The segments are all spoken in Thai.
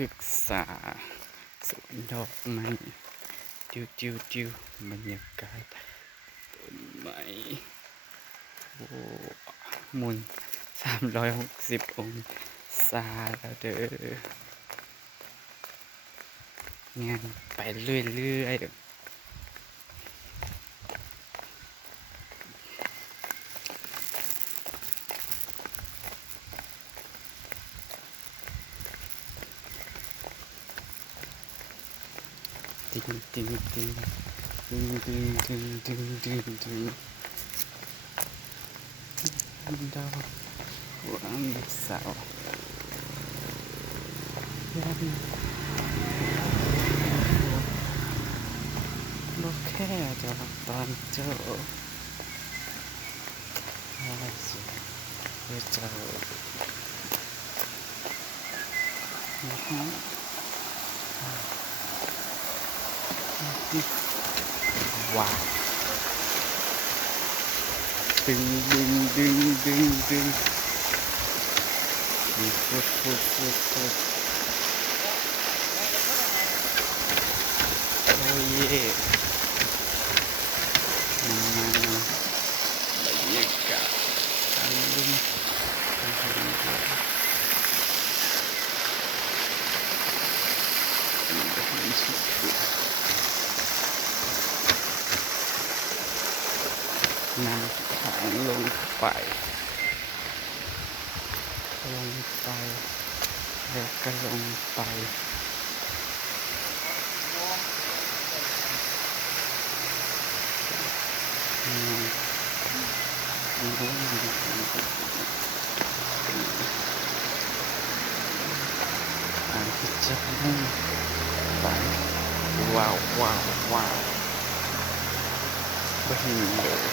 ศึกษาสวนดอกไม้จิวบรรยากาศต้นไม้โอ้หมุน360องศาแล้วเด้องานไปเรื่อยๆติงดาววันเสาร์ยันบ่แค่ดอกบานเจ้าว่าสิเจ้าว้าวดึงฟุดโอ้เย่มาบรรยากาศทางลุ่มนำทางลงไปแล้วก็ลงไปอันที่จะมุ่งไปว้าวไม่เห็นเลย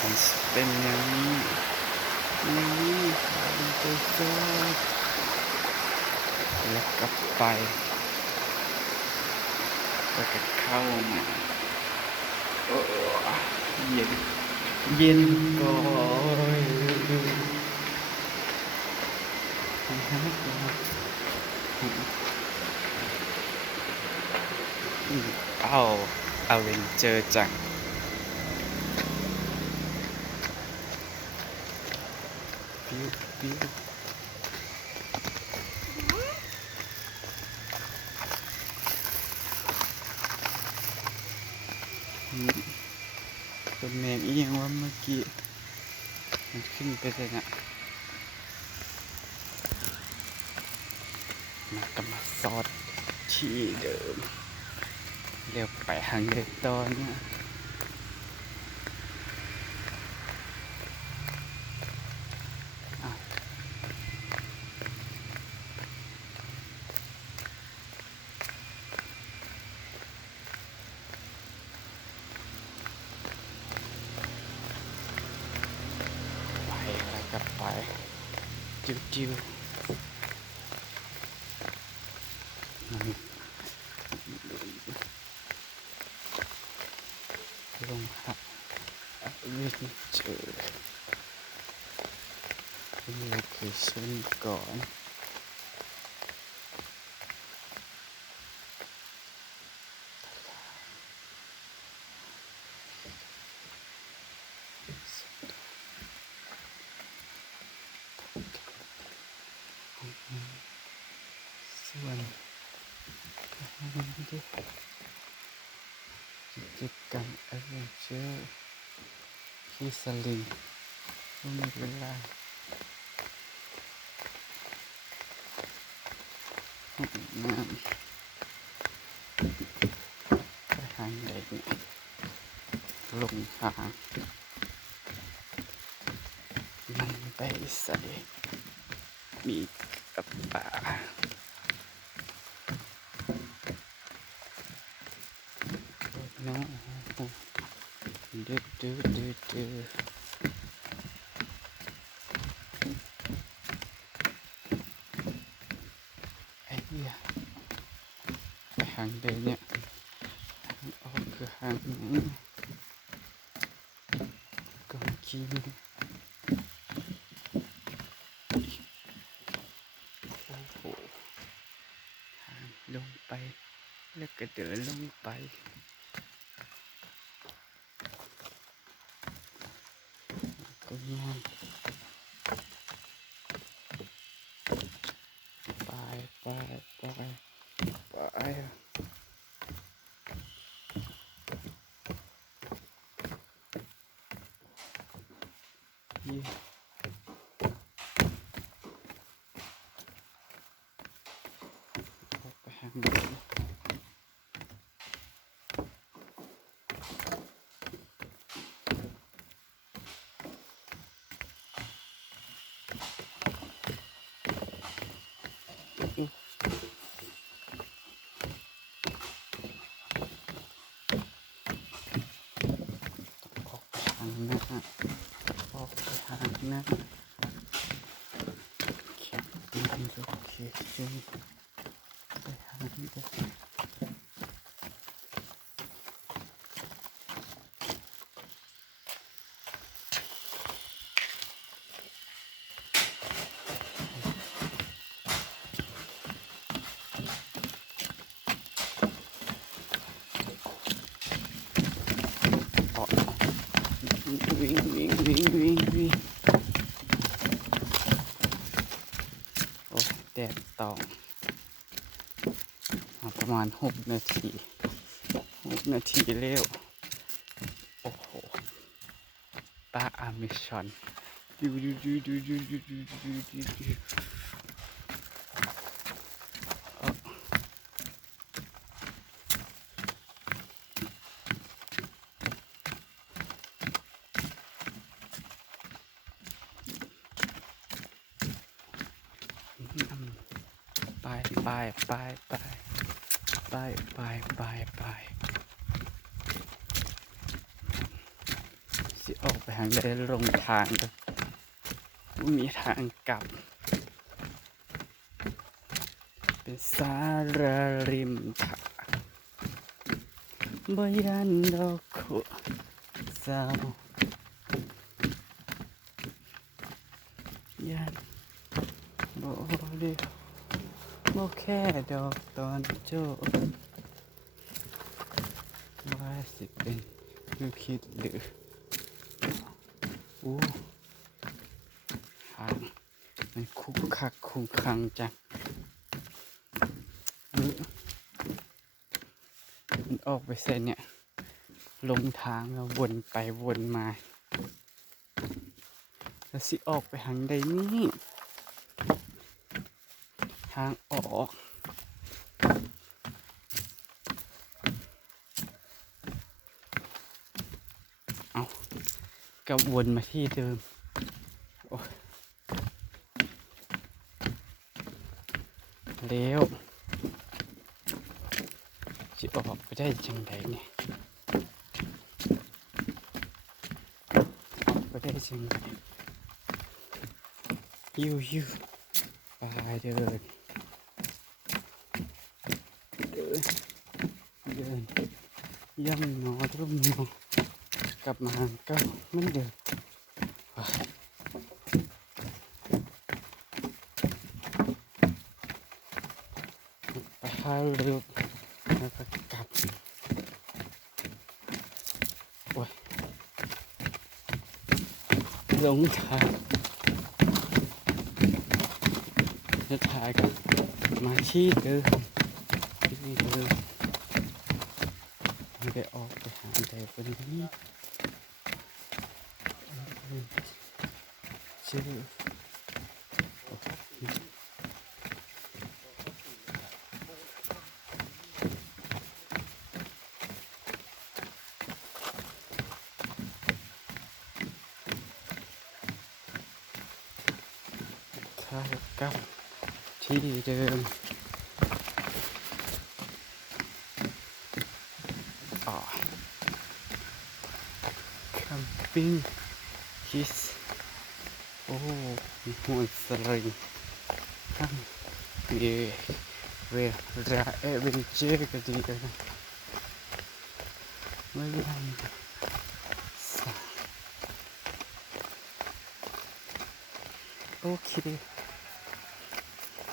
มันเป็นอย่างนี้ไปจอดแล้วกลับไปแล้วก็เข้ามาโอ้เย็นก่อนเอาเรนเจอร์จังปิ้วเป็นแมงอีหยังว่าเมื่อกี้มันขึ้นไปเลยนะมาซอดที่เดิมเรียกไปทางเดินตอนเนี่ยไปแล้วก็ไปจิวลงหักเรียกเจอโลเคชั่นก่อนส่วนกิจกรรมแอดเวนเจอร์ที่สลิงไม่มีเวลาน้ำไปทางไหนเนี่ยลงหามันไปใส่มีกับป่าเนาะดื้อไอ้เหี้ยไปทางเดินเนี่ยออกคือทางนี้ก็ขี้ ไปแล้วก็เดินลงไปก็ย่างไปไปไปไปยี่ออกไปหาหมูออกไปทางหน้าออกไปทางหน้าแข็งตีนโอเคจุ้ยไปทางนี้ก็ออกวิ่งวิ่งวิ่งวิ่งวิ่งโอ้แดดต่อประมาณ6 นาทีเร็วโอ้โหป่าอเมซอนดูไปไปไปไปไปไปไปไปสิออกไปทางใดลงทางก็มีทางกลับเป็นสาราริมทางบ่ยันดอกขุสาวยันบ่เดียวบ่แค่ดอกตอนโจว่าสิเป็นคือคิดหรืออู้ทางมันคุกคักคุกคังจังมันออกไปเส้นเนี่ยลงทางแล้ววนไปวนมาแล้วสิออกไปทางใดนี่ทางออกเอาก็วนมาที่เดิมโอ้เร็วสิออกไปได้จังไดเนี่ยออกไปได้จังไดยูไปเดินย่ำหนอทุ่มหนอกลับมาหางเก้ามันเดินไปหาเร็วแล้วก็กลับโอ้ยหลงทางจะถ่ายกันมาที่เดิมไม่ได้ออกไปหาแต่วันนี้เจอข้าวกับที่เดิมคัมปิ้งคิสโอ้มีหัวสลิงทั้งมีเวลาเอเวนเจอร์ก็ดีเลยนะไม่ได้โอเค